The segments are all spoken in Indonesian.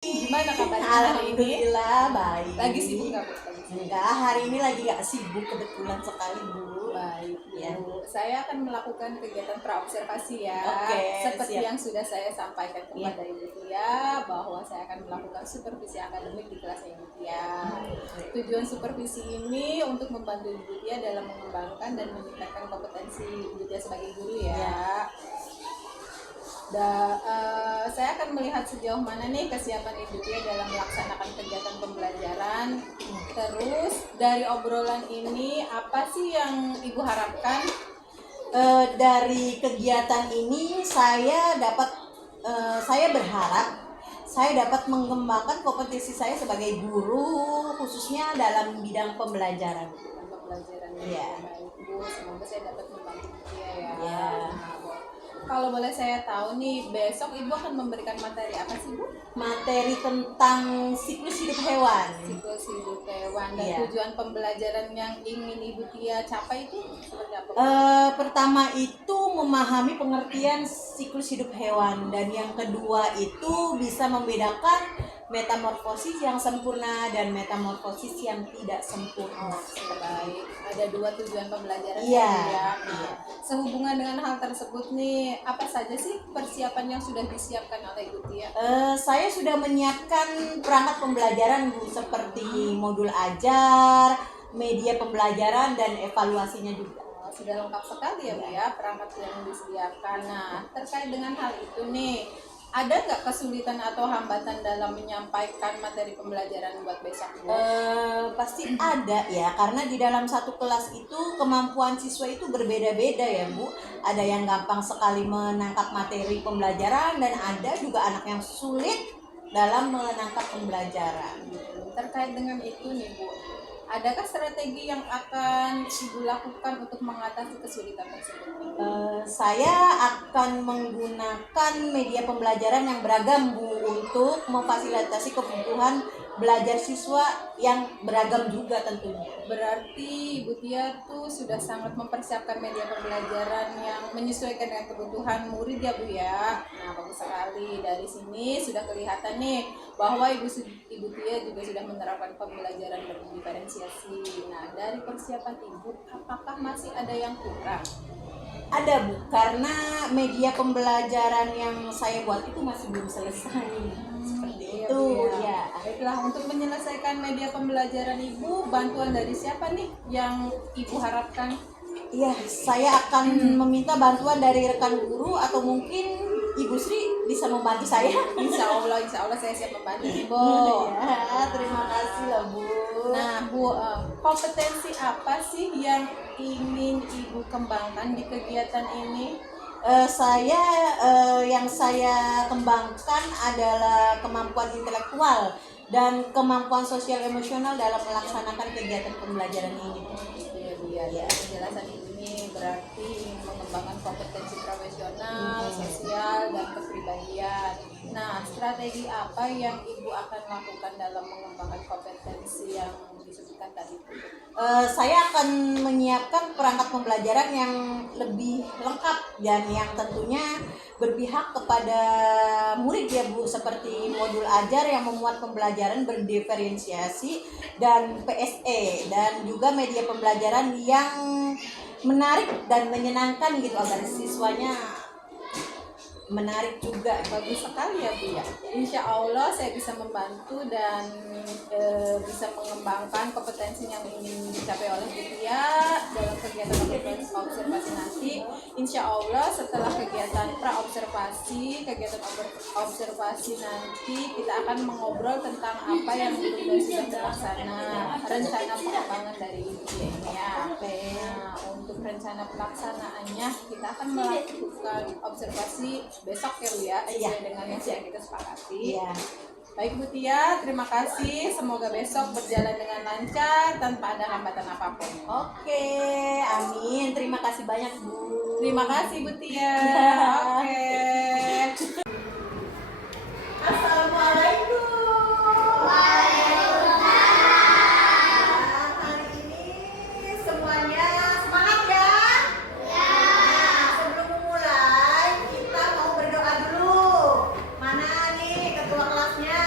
Gimana kabarnya hari ini? Alhamdulillah baik. Lagi sibuk nggak Bu? Enggak, hari ini lagi gak sibuk kebetulan sekali Bu. Baik, Ya. Bu. Saya akan melakukan kegiatan praobservasi ya. Oke, Seperti siap. yang sudah saya sampaikan kepada Ibu Tia bahwa saya akan melakukan supervisi akademik di kelas Ibu Tia. Tujuan supervisi ini untuk membantu Ibu Tia dalam mengembangkan dan meningkatkan kompetensi Ibu Tia sebagai guru ya. Saya akan melihat sejauh mana nih kesiapan Ibu Tia dalam melaksanakan kegiatan pembelajaran. Terus dari obrolan ini apa sih yang Ibu harapkan? Dari kegiatan ini saya berharap saya dapat mengembangkan kompetensi saya sebagai guru khususnya dalam bidang pembelajaran. Pembelajaran Iya. baik Bu, semoga saya dapat membantu Ibu Tia ya. Iya. Kalau boleh saya tahu nih, besok Ibu akan memberikan materi apa sih Bu? Materi tentang siklus hidup hewan. Siklus hidup hewan dan Iya. tujuan pembelajaran yang ingin Ibu Tia capai itu seperti apa? Pertama itu memahami pengertian siklus hidup hewan, dan yang kedua itu bisa membedakan metamorfosis yang sempurna dan metamorfosis yang tidak sempurna. Baik, ada dua tujuan pembelajaran Iya. ya. Iya. Sehubungan dengan hal tersebut nih, apa saja sih persiapan yang sudah disiapkan oleh Ibu Tia? Saya sudah menyiapkan perangkat pembelajaran Bu, seperti modul ajar, media pembelajaran, dan evaluasinya juga. Sudah lengkap sekali ya Bu ya perangkat yang disediakan. Nah, terkait dengan hal itu nih, ada nggak kesulitan atau hambatan dalam menyampaikan materi pembelajaran buat besok Bu? Pasti ada ya, karena di dalam satu kelas itu kemampuan siswa itu berbeda-beda ya Bu. Ada yang gampang sekali menangkap materi pembelajaran, dan ada juga anak yang sulit dalam menangkap pembelajaran. Terkait dengan itu nih Bu, adakah strategi yang akan Ibu lakukan untuk mengatasi kesulitan tersebut? Saya akan menggunakan media pembelajaran yang beragam Bu, untuk memfasilitasi kebutuhan belajar siswa yang beragam juga tentunya. Berarti Ibu Tia tuh sudah sangat mempersiapkan media pembelajaran yang menyesuaikan dengan kebutuhan murid ya Bu ya. Nah, bagus sekali. Dari sini sudah kelihatan nih bahwa Ibu Tia juga sudah menerapkan pembelajaran berdiferensiasi. Nah, dari persiapan Ibu, apakah masih ada yang kurang? Ada Bu, karena media pembelajaran yang saya buat itu masih belum selesai. Seperti itu ya. Baiklah, untuk menyelesaikan media pembelajaran Ibu, bantuan dari siapa nih yang Ibu harapkan? Iya, saya akan meminta bantuan dari rekan guru, atau mungkin Ibu Sri bisa membantu saya. Insya Allah saya siap membantu Ibu. Ya, terima kasih lah Bu. Nah Bu, kompetensi apa sih yang ingin Ibu kembangkan di kegiatan ini? Yang saya kembangkan adalah kemampuan intelektual dan kemampuan sosial emosional dalam melaksanakan kegiatan pembelajaran ini. Iya, penjelasan ini berarti ingin mengembangkan kompetensi profesional, sosial, dan kepribadian. Nah, strategi apa yang Ibu akan lakukan dalam mengembangkan kompetensi yang disebutkan tadi? Saya akan menyiapkan perangkat pembelajaran yang lebih lengkap dan yang tentunya berpihak kepada murid ya Bu, seperti modul ajar yang memuat pembelajaran berdiferensiasi dan PSE, dan juga media pembelajaran yang menarik dan menyenangkan gitu, agar siswanya menarik juga. Bagus sekali ya Bu ya. Insya Allah saya bisa membantu dan bisa mengembangkan kompetensi yang ingin dicapai oleh Bu Tia dalam kegiatan observasi nanti. Insya Allah setelah kegiatan praobservasi, kegiatan observasi nanti kita akan mengobrol tentang apa yang belum dan sudah terlaksana, rencana pengembangan dari Bu Tia ini ya. Nah, untuk rencana pelaksanaannya kita akan melakukan observasi besok ya Bu ya, sesuai dengan yang sudah kita sepakati. Iya. Baik Bu Tia, terima kasih. Semoga besok berjalan dengan lancar tanpa ada hambatan apapun. Oke, amin. Terima kasih banyak Bu. Terima kasih Bu Tia. Oke. Assalamualaikum. Hari ini semuanya semangat ya? Nah, sebelum memulai kita mau berdoa dulu. Mana nih ketua kelasnya?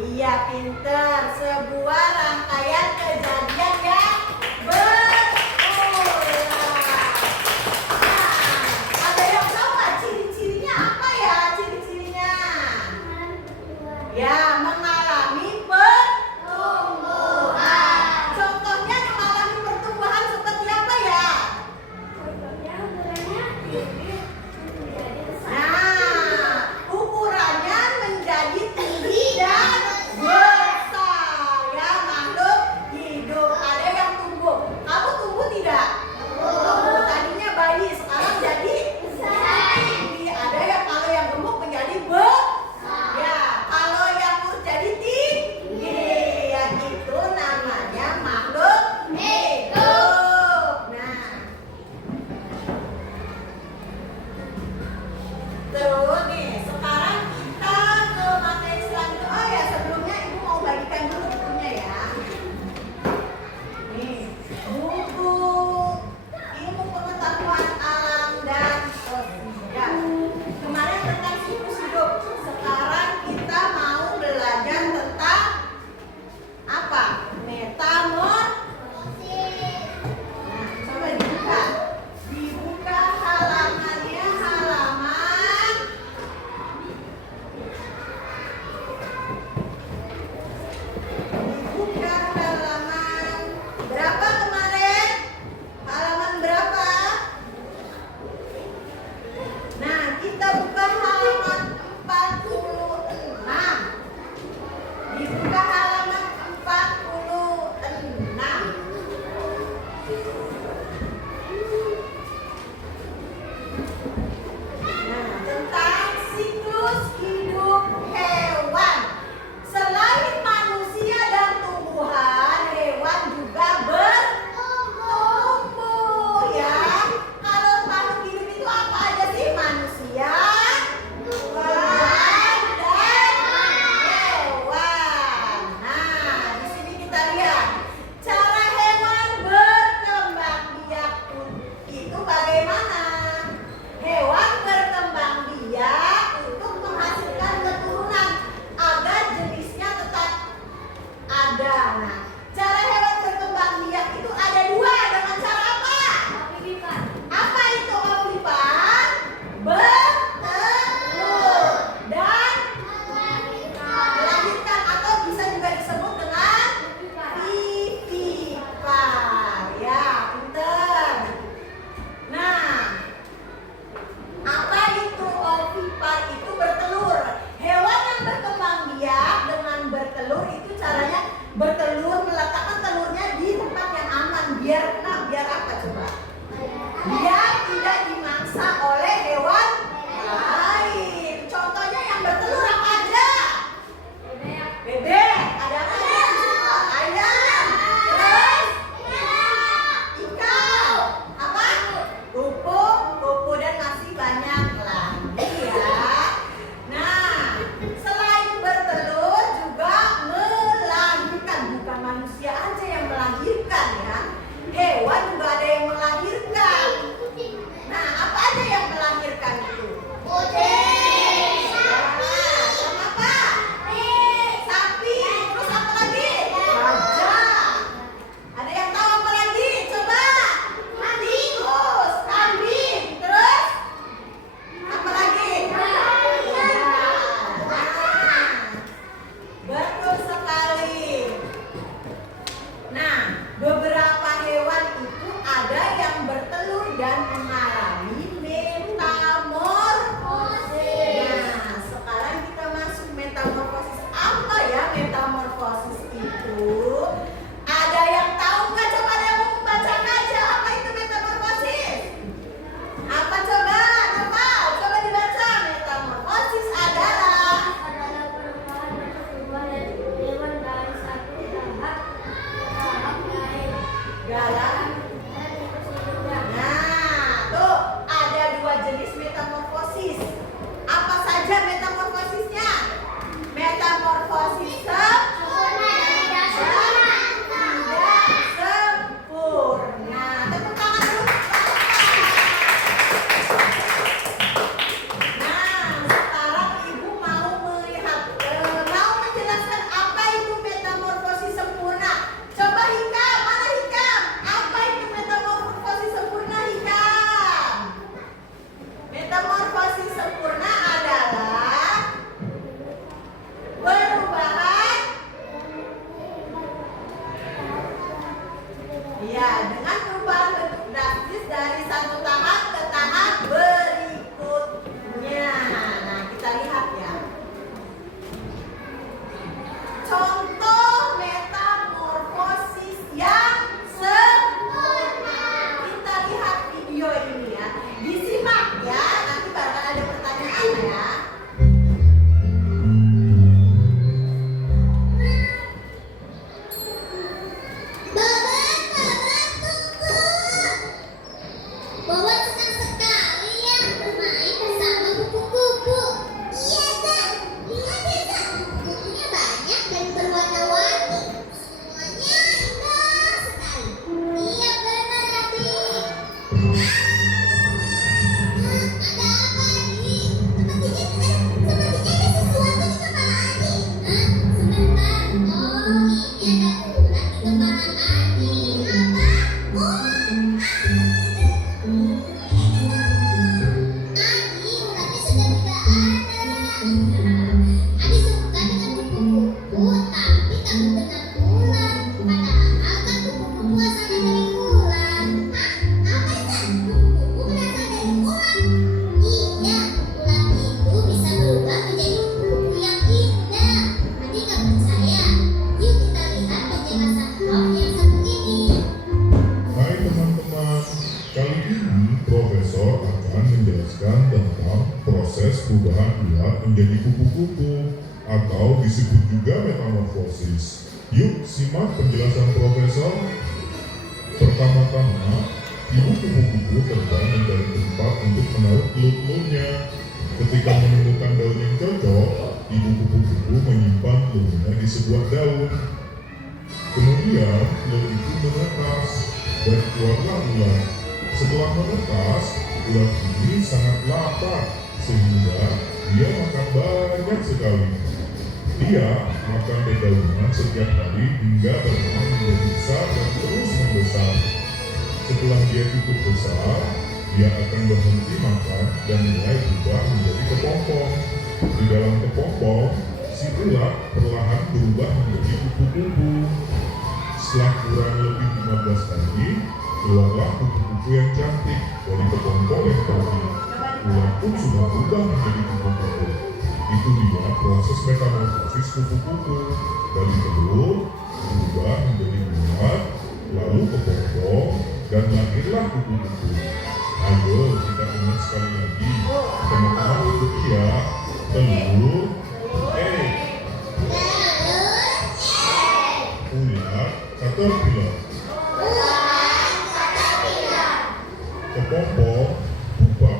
Iya, pinter. Sebuah rangkaian kejadian yang berulang. Nah, ada yang tahu nggak ciri-cirinya apa ya? Ciri-cirinya? Ya, mengalami pertumbuhan. Contohnya mengalami pertumbuhan seperti apa ya? Nah, ukurannya menjadi tinggi dan besar ya, makhluk hidup. Ada yang tumbuh. Kamu tumbuh tidak? Tumbuh. Tadinya bayi, sekarang jadi tinggi. Ada yang kalau yang gemuk menjadi besar. Ya, kalau yang kurus jadi perubahan ulat menjadi kupu-kupu atau disebut juga metamorfosis. Yuk simak penjelasan Profesor. Pertama-tama, ibu kupu-kupu terbang mencari tempat untuk menaruh telur-telurnya. Ketika menemukan daun yang cocok, ibu kupu-kupu menyimpan telurnya di sebuah daun. Kemudian telur itu menetas dan keluarlah ulat. Setelah menetas, ulat ini sangat lapar sehingga dia makan banyak sekali. Dia makan dedaunan setiap hari hingga berkembang menjadi besar dan terus membesar. Setelah dia cukup besar, dia akan berhenti makan dan mulai berubah menjadi kepompong. Di dalam kepompong, si ulat perlahan berubah menjadi kupu-kupu. Setelah kurang lebih 15 hari, keluarlah kupu-kupu yang cantik dari kepompong yang tadi. Ulat pun sudah berubah menjadi kupu-kupu. Itu dia proses metamorfosis kupu-kupu. Dari telur berubah menjadi ulat, lalu kepompong, dan lahirlah kupu-kupu. Ayo kita ingat sekali lagi. Teman-teman ikut ya. Telur, ulat, caterpillar. Kepompong, pupa.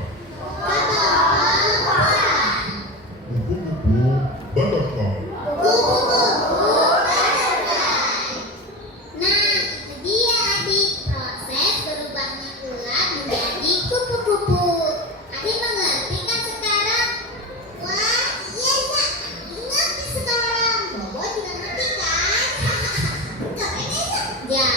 Kupu-kupu, butterfly. Nah, itu dia adik, proses berubahnya ulat menjadi kupu-kupu. Adik mengerti kan sekarang? Wah, iya ya, ingat sekarang. Bobo juga ngerti kan? Keren ya?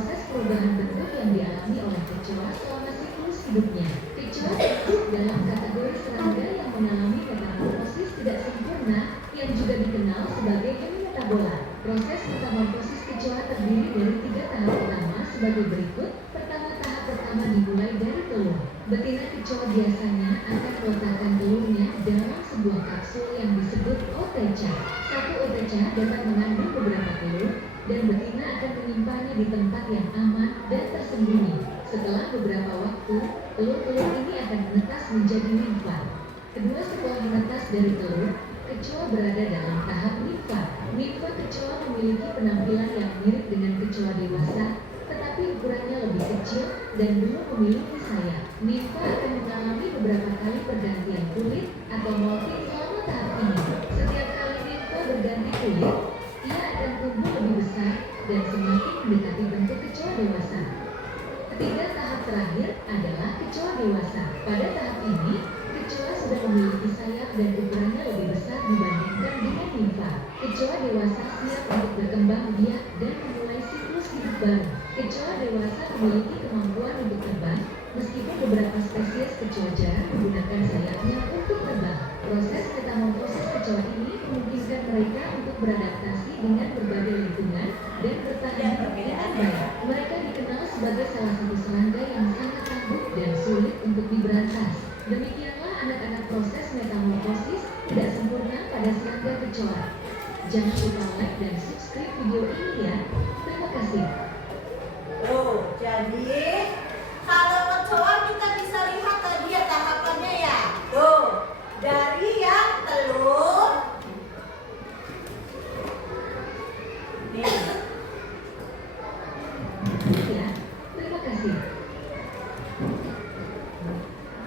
proses perubahan bentuk yang dialami oleh kecoa selama siklus hidupnya. Kecoa termasuk dalam kategori serangga yang mengalami metamorfosis tidak sempurna yang juga dikenal sebagai hemimetabola. Proses metamorfosis kecoa terdiri dari 3 tahap utama sebagai berikut. Pertama, tahap pertama dimulai dari telur. Betina kecoa biasanya akan meletakkan telurnya dalam sebuah kapsul yang disebut ootheca. Satu ootheca dapat mengandung beberapa telur, dan betina akan menyimpannya di tempat yang aman dan tersembunyi. Setelah beberapa waktu, telur-telur ini akan menetas menjadi nimfa. Kedua, setelah menetas dari telur, kecoa berada dalam tahap nimfa. Nimfa kecoa memiliki penampilan yang mirip dengan kecoa dewasa, tetapi ukurannya lebih kecil dan belum memiliki sayap. Nimfa akan mengalami beberapa kali pergantian kulit atau molting selama tahap ini. Setiap kali nimfa berganti kulit, ia akan tumbuh lebih besar dan semakin mendekati bentuk kecoa dewasa. Ketiga, tahap terakhir adalah kecoa dewasa. Pada tahap ini, kecoa sudah memiliki sayap dan ukurannya lebih besar dibandingkan dengan nimfa. Kecoa dewasa siap untuk berkembang biak dan memulai siklus hidup baru. Kecoa dewasa memiliki kemampuan untuk terbang, meskipun beberapa spesies kecoa jarang menggunakan sayapnya untuk terbang. Proses metamorfosis kecoa ini memungkinkan mereka untuk beradaptasi dengan berbagai lingkungan dan bertahan hidup dengan baik. Mereka dikenal sebagai salah satu serangga yang sangat tangguh dan sulit untuk diberantas. Demikianlah anak-anak proses metamorfosis tidak sempurna pada serangga kecoa. Jangan lupa like dan subscribe video ini ya. Terima kasih. Tuh, jadi kalau kecoa kita bisa lihat tadi ya tahapannya ya. Tuh, dari yang telur. Nih. Ya, terima kasih.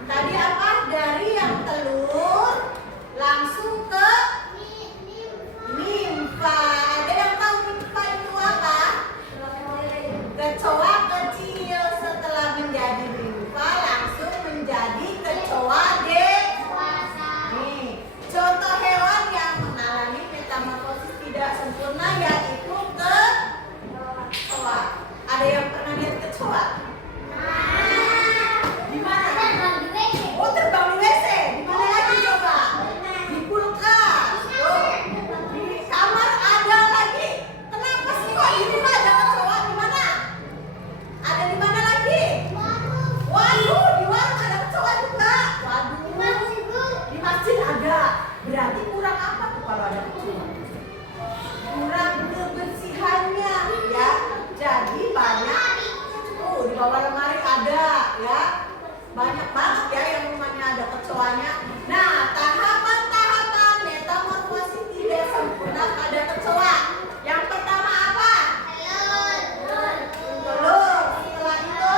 Tadi apa? Dari yang telur langsung ke nimfa. Ada yang tahu nimfa itu apa? Kecoa kecil setelah menjadi nimfa langsung menjadi kecoa dewasa. Nih, contoh hewan yang mengalami metamorfosis tidak sempurna yaitu kecoa. Ada yang pernah lihat kecoa? Di mana? Oh, terbang di WC. Di mana lagi coba? Di kulkas. Tuh. Di kamar ada lagi. Kenapa sih kok di rumah ada kecoa? Di mana? Ada di mana lagi? Waduh, di warung ada kecoa juga. Waduh. Di masjid ada. Berarti kurang apa tuh kalau ada kecoa? Kurang kebersihannya ya. Jadi banyak. Tuh, di bawah lemari ada ya. Banyak banget ya yang rumahnya ada kecoanya. Nah, tahapan-tahapan metamorfosis tidak sempurna pada kecoa. Yang pertama apa? Telur. Setelah itu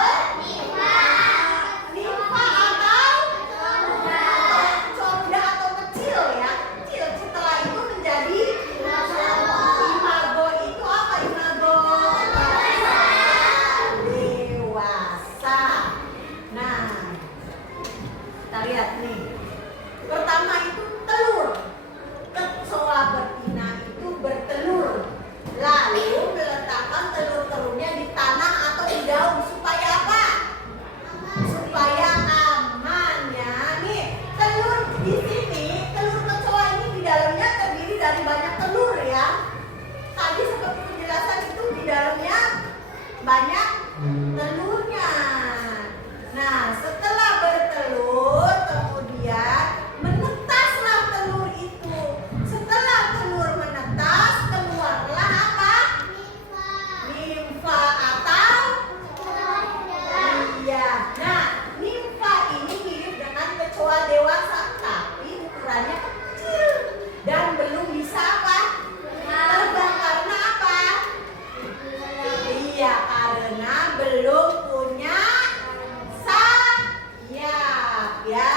nimfa atau kecoa muda atau kecil ya. Kecil. Setelah itu menjadi imago. Itu apa imago? Dewasa. Nah, kita lihat nih. Pertama itu telur. Kecoa betina itu bertelur. Lalu meletakkan telur-telurnya di tanah atau di daun supaya apa? Supaya aman ya. Nih, telur di sini, telur kecoa ini di dalamnya terdiri dari banyak telur ya. Tadi seperti penjelasan itu di dalamnya banyak telurnya. Nah, setelah bertelur, kemudian menetaslah telur itu. Setelah telur menetas, keluarlah apa? Nimfa atau? Iya. Nah, nimfa ini mirip dengan kecoa dewasa, tapi ukurannya kecil dan belum bisa apa? Terbang karena apa? Iya, karena belum punya sayap ya.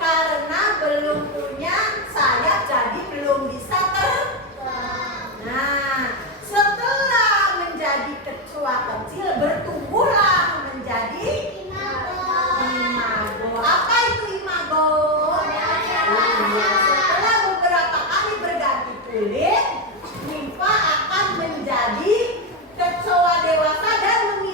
Karena belum punya sayap jadi belum bisa terbang. Nah, setelah menjadi kecoa kecil bertumbuhlah menjadi imago. Apa itu imago? Setelah beberapa kali berganti kulit, nimfa akan menjadi kecoa dewasa dan memiliki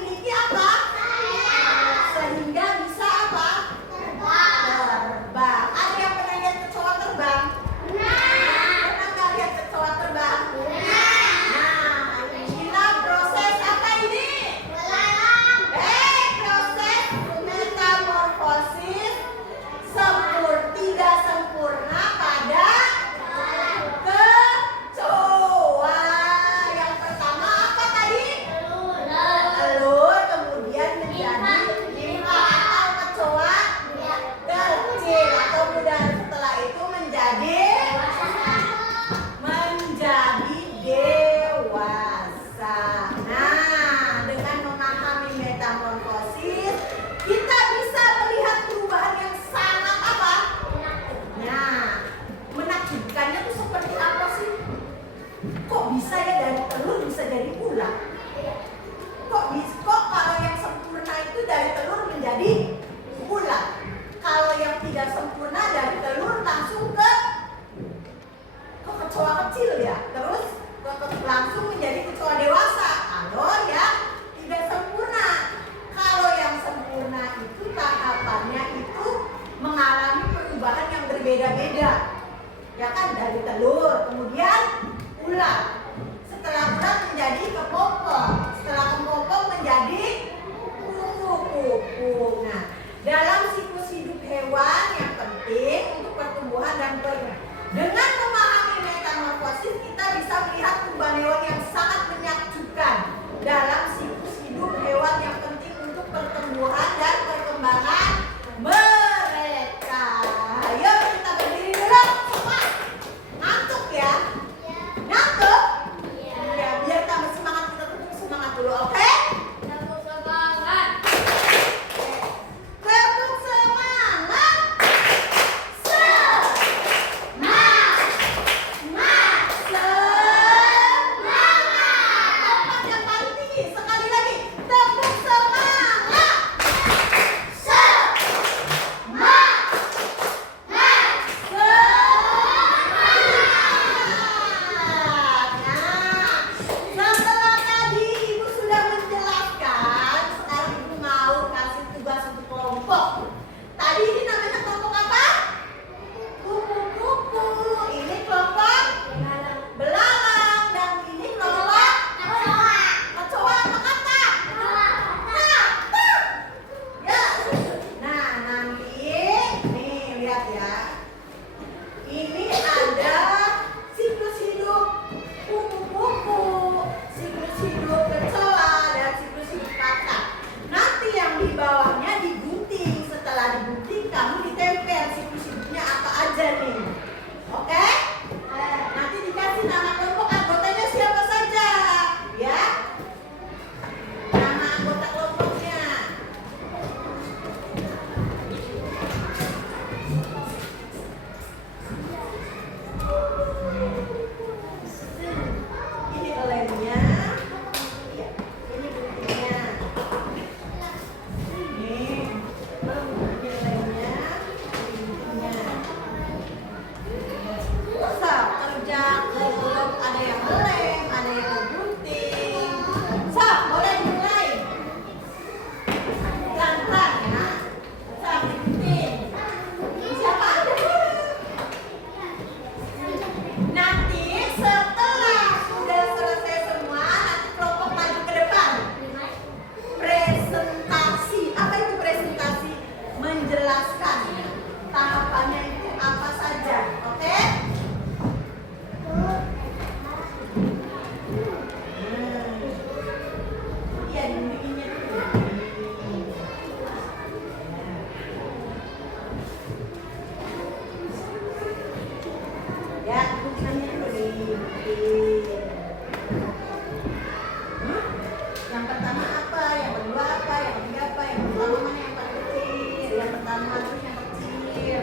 pertama, terus yang kecil.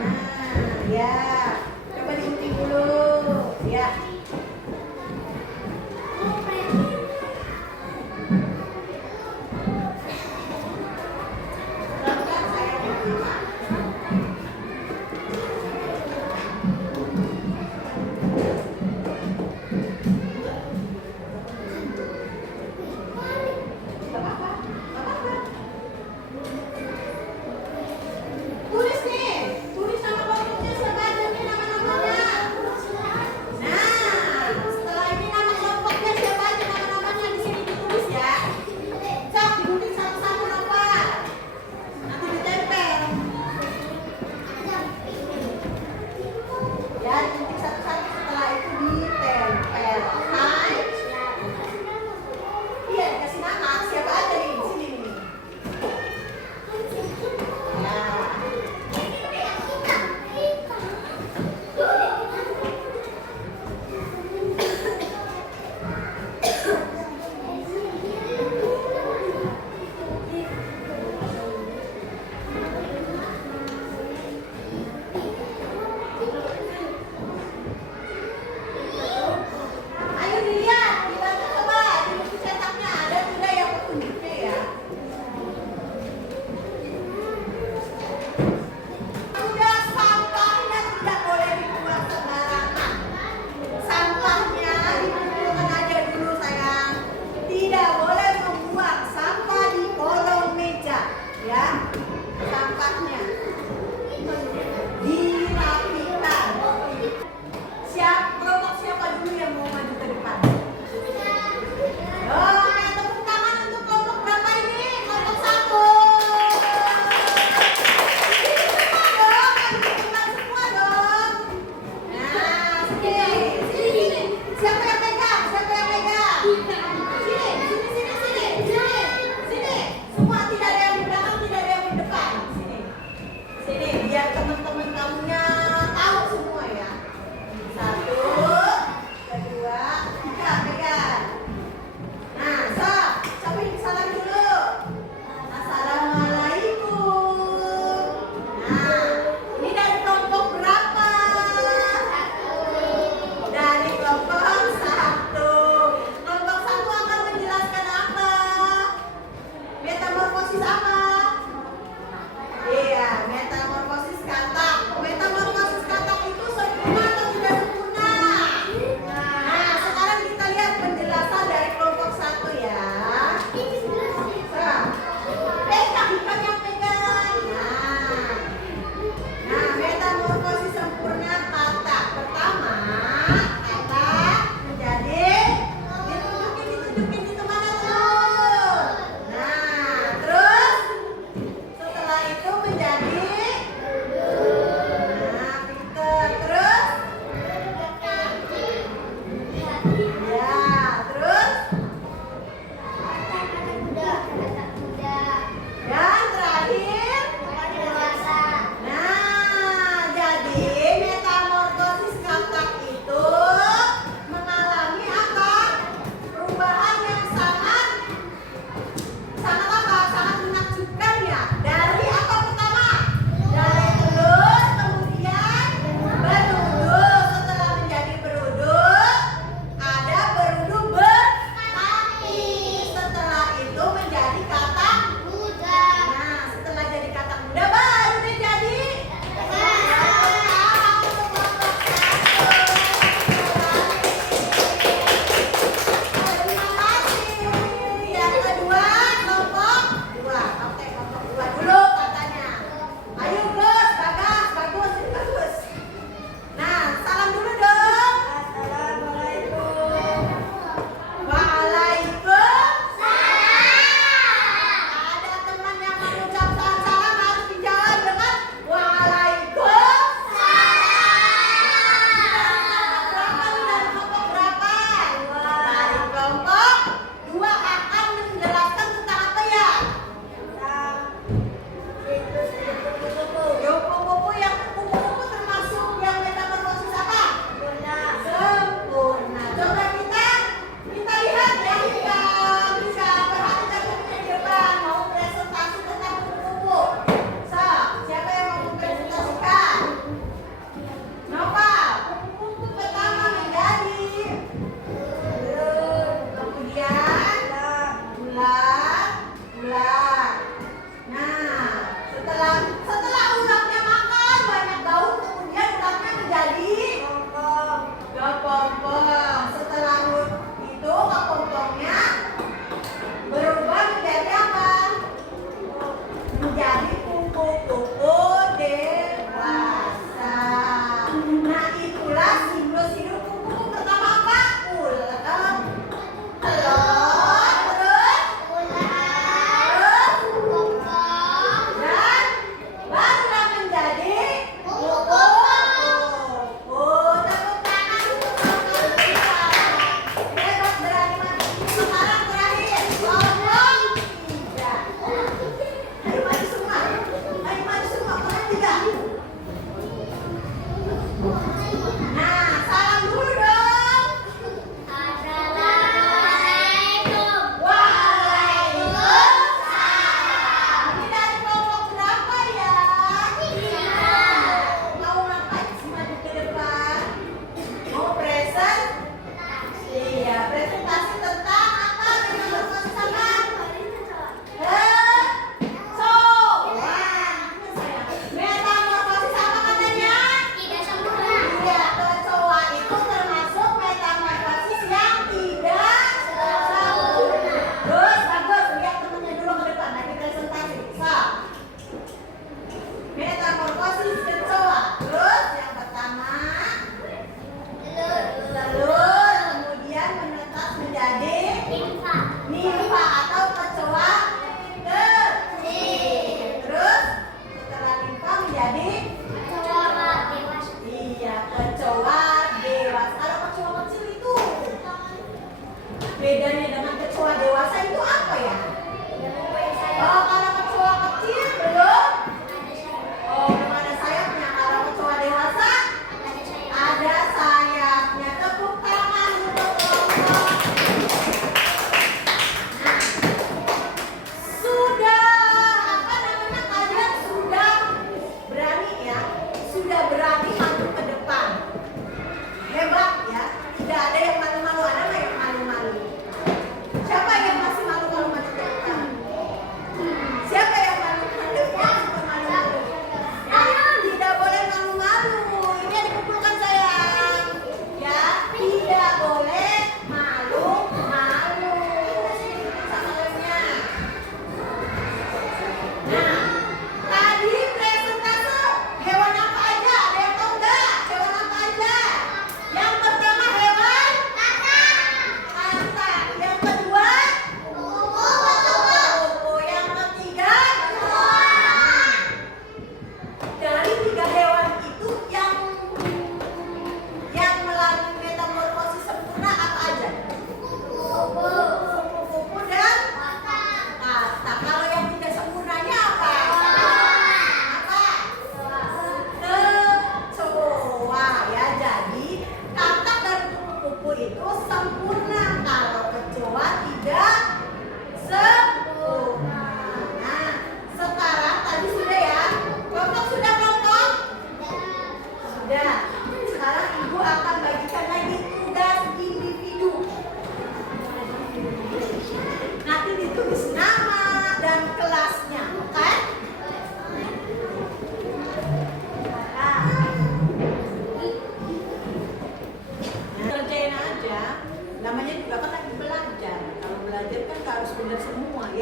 Nah, ya. Coba digunting dulu. Ya. Lakukan saya yang pertama. Gak apa-apa, gak apa-apa.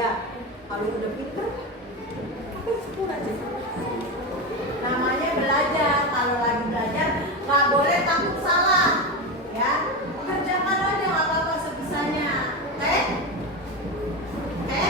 ya. Kalau udah pintar, apa itu aja. Namanya belajar. Kalau lagi belajar nggak boleh takut salah, ya. Kerjakan aja nggak apa-apa sebisanya, oke? Oke? Ya.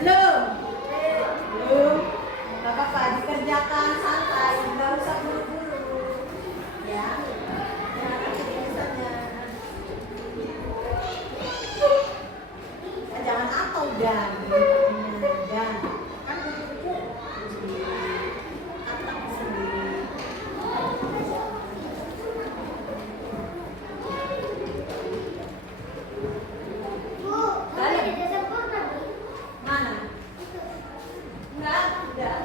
Belum. Gak apa-apa, dikerjakan santai, nggak usah buru-buru, ya. Jangan kebiasaannya. Jangan atau dan kan buku-buku kata sendiri. Mana? Enggak, udah.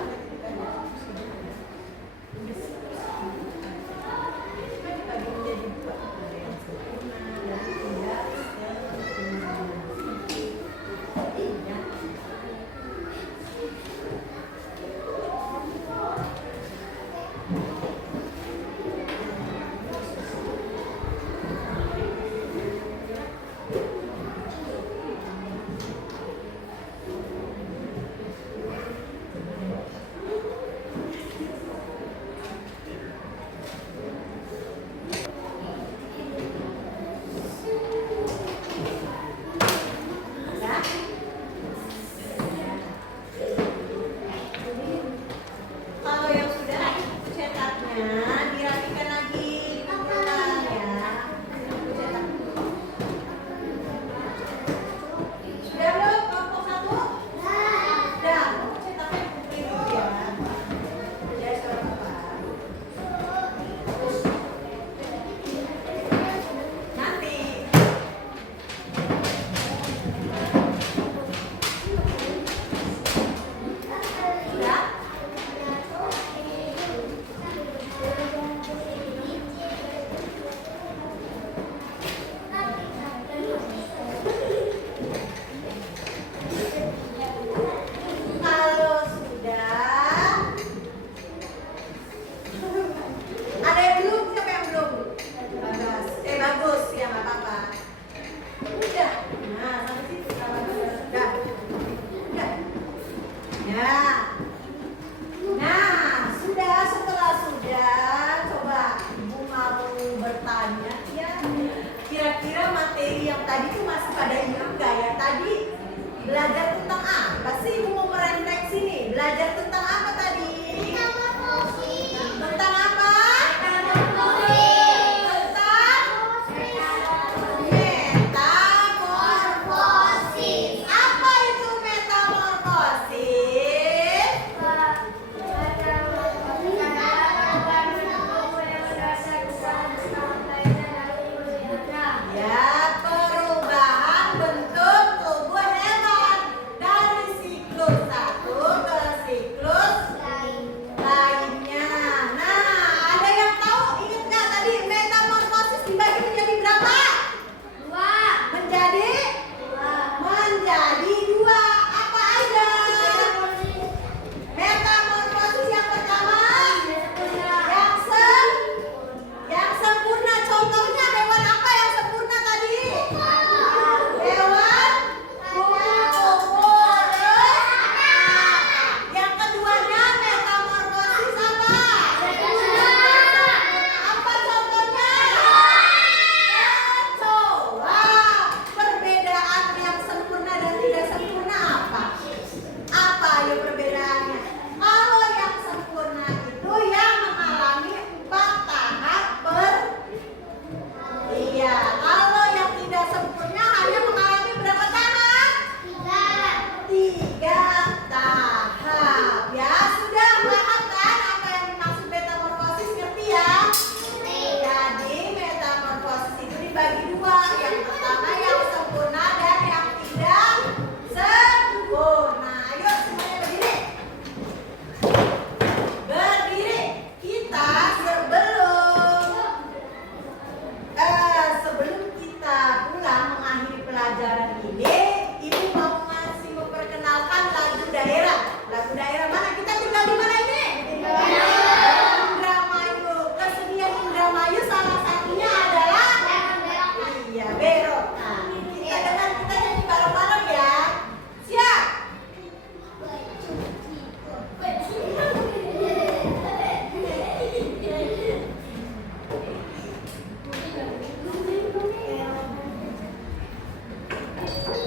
Kalau yang sudah cetaknya dirapikan lagi, ulang ya. Cetak. Sudah belum kelompok 1? Sudah. Cetaknya putih dulu ya. Udah suara apa? Nanti. Sudah. Kalau sudah, ada yang belum? Siapa yang belum? Bagus. Bagus ya, nggak apa-apa. Udah. Nah, sampai situ. Udah. Udah. Ya. Nah, sudah. Setelah sudah, coba Ibu mau bertanya ya. Kira-kira materi yang tadi itu masih pada ingat nggak ya? Tadi belajar tentang apa sih? Ibu mau merefleksi nih. Belajar tentang apa tadi? Tentang apa? Metamorfosis. Apa itu metamorfosis? Ya, perubahan bentuk tubuh hewan dari siklus Jaya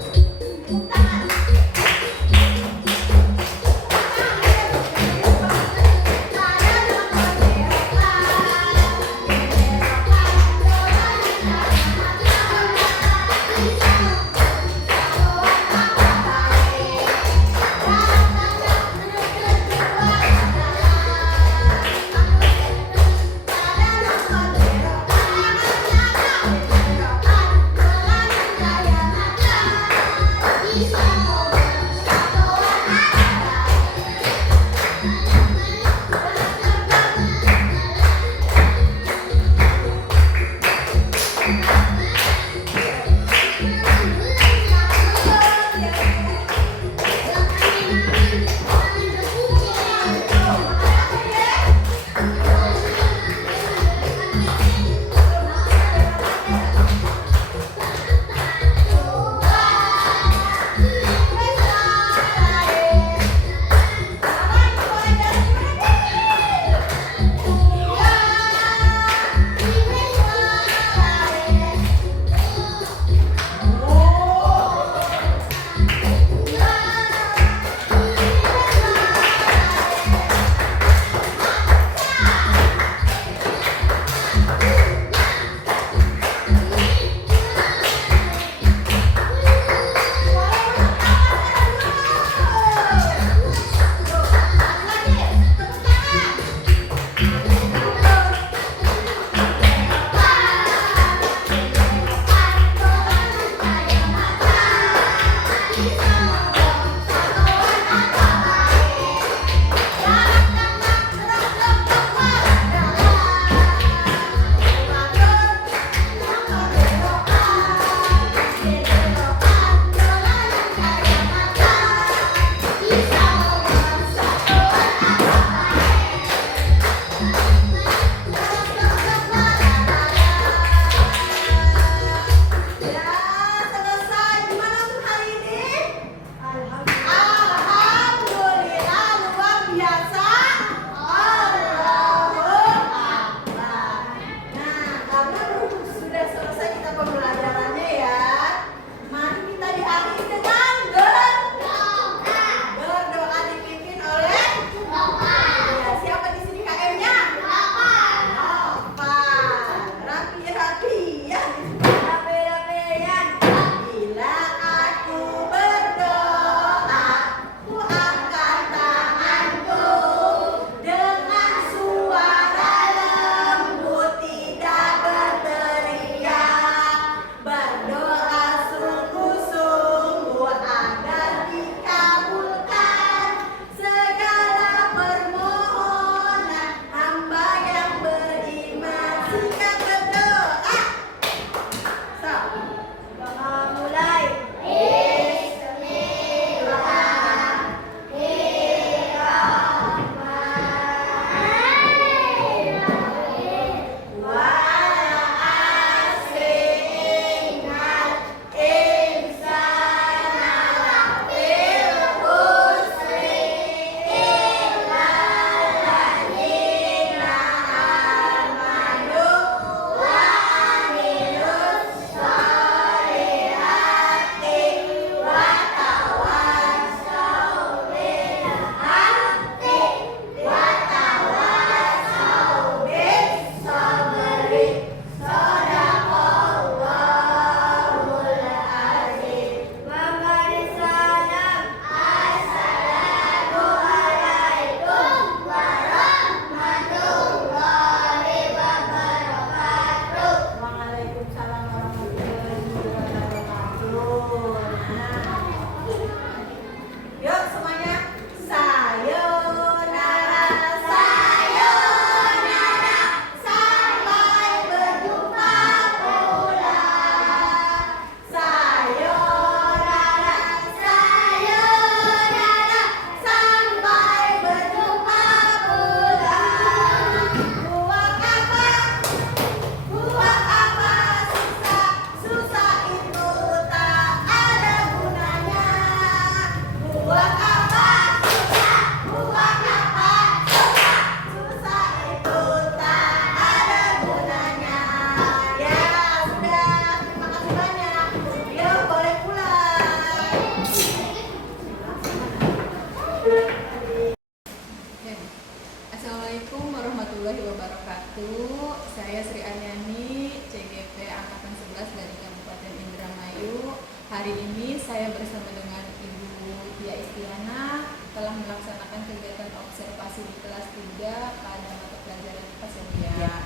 Hari ini saya bersama dengan Ibu Tia Istiana telah melaksanakan kegiatan observasi di kelas 3 pada mata pelajaran IPA ya. Ya.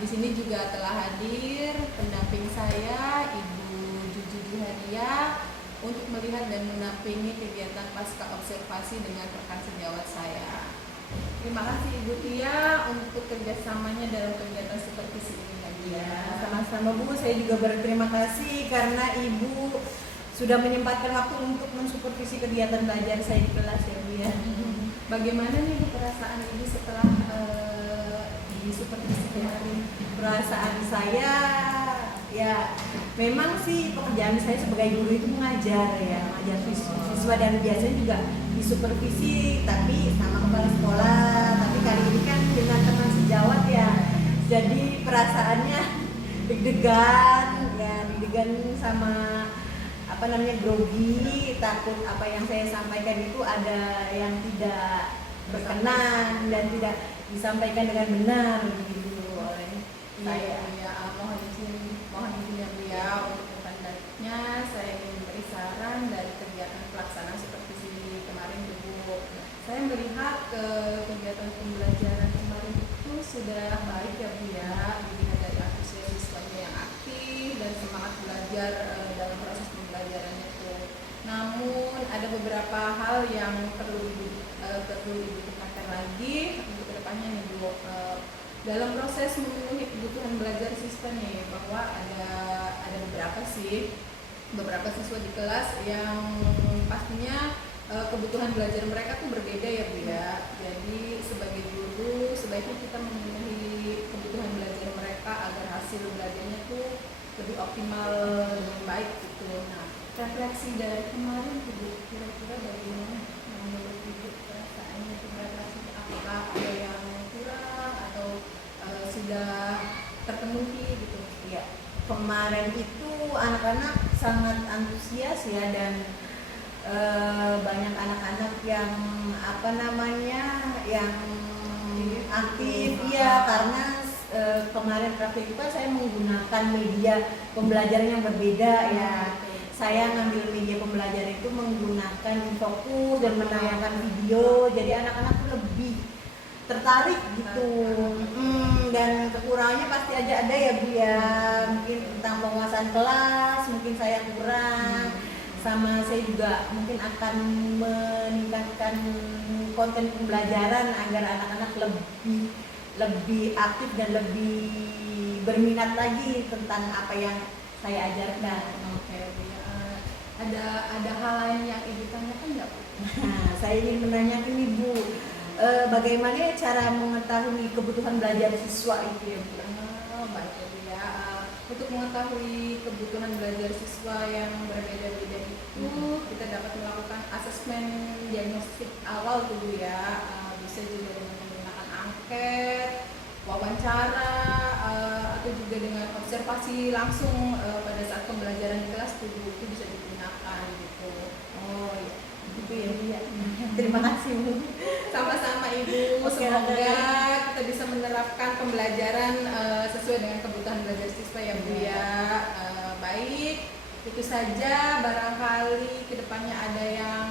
Di sini juga telah hadir pendamping saya, Ibu Juju Juharia, untuk melihat dan menampingi kegiatan pasca observasi dengan rekan sejawat saya. Terima kasih Ibu Tia untuk kerjasamanya dalam kegiatan supervisi ini Ya, sama-sama Bu, saya juga berterima kasih karena Ibu sudah menyempatkan waktu untuk mensupervisi kegiatan belajar saya di kelas ya Bu ya. Bagaimana nih Bu perasaan Ibu setelah di supervisi kemarin? Perasaan saya ya memang sih pekerjaan saya sebagai guru itu mengajar ya, mengajar siswa dan biasanya juga disupervisi tapi sama kepala sekolah, tapi kali ini kan dengan teman sejawat ya, jadi perasaannya deg-degan ya, deg-degan sama apa namanya grogi, takut apa yang saya sampaikan itu ada yang tidak berkenan dan tidak disampaikan dengan benar gitu oleh saya. Ya, mohon izin ya Bu ya, untuk selanjutnya saya ingin memberi saran dari kegiatan pelaksanaan supervisi kemarin Bu. Saya melihat kegiatan pembelajaran kemarin itu sudah baik ya Bu ya, dilihat dari antusias siswanya yang aktif dan semangat belajar dalam proses pembelajarannya itu. Namun ada beberapa hal yang perlu ditingkatkan lagi untuk kedepannya nih Bu. Dalam proses memenuhi kebutuhan belajar siswa nih, bahwa ada beberapa siswa di kelas yang pastinya kebutuhan belajar mereka tuh berbeda ya Bu ya. Jadi sebagai guru sebaiknya kita memenuhi kebutuhan belajar mereka agar hasil belajarnya tuh lebih optimal dengan baik gitu. Nah, refleksi dari kemarin Bu, kira-kira bagaimana menurut Ibu perasaannya itu, refleksi apakah ada yang kurang atau sudah terpenuhi gitu? Ya, kemarin itu anak-anak sangat antusias ya, dan banyak anak-anak yang apa namanya yang aktif ya, karena kemarin praktik IPA saya menggunakan media pembelajaran yang berbeda ya. Saya ngambil media pembelajaran itu menggunakan infokus dan menayangkan video, jadi anak-anak tuh lebih tertarik gitu. Dan kekurangannya pasti ada ya Bu ya, mungkin tentang penguasaan kelas mungkin saya kurang, sama saya juga mungkin akan meningkatkan konten pembelajaran agar anak-anak lebih aktif dan lebih berminat lagi tentang apa yang saya ajarkan. Oke Bu ya. Ada hal lain yang Ibu tanyakan nggak Bu? Nah, saya ingin menanyakan Ibu, bagaimana cara mengetahui kebutuhan belajar siswa itu ya Bu? Baik ya Bu ya. Untuk mengetahui kebutuhan belajar siswa yang berbeda-beda itu, kita dapat melakukan asesmen diagnostik awal tuh Bu ya. Bisa juga dengan menggunakan angket, wawancara, atau juga dengan observasi langsung pada saat pembelajaran di kelas tuh Bu, itu bisa digunakan gitu. Oh ya, gitu ya Bu ya. Terima kasih Bu. Sama-sama Ibu, Oke, semoga kita bisa menerapkan pembelajaran sesuai dengan kebutuhan belajar siswa ya Bu ya. Baik, itu saja, barangkali kedepannya ada yang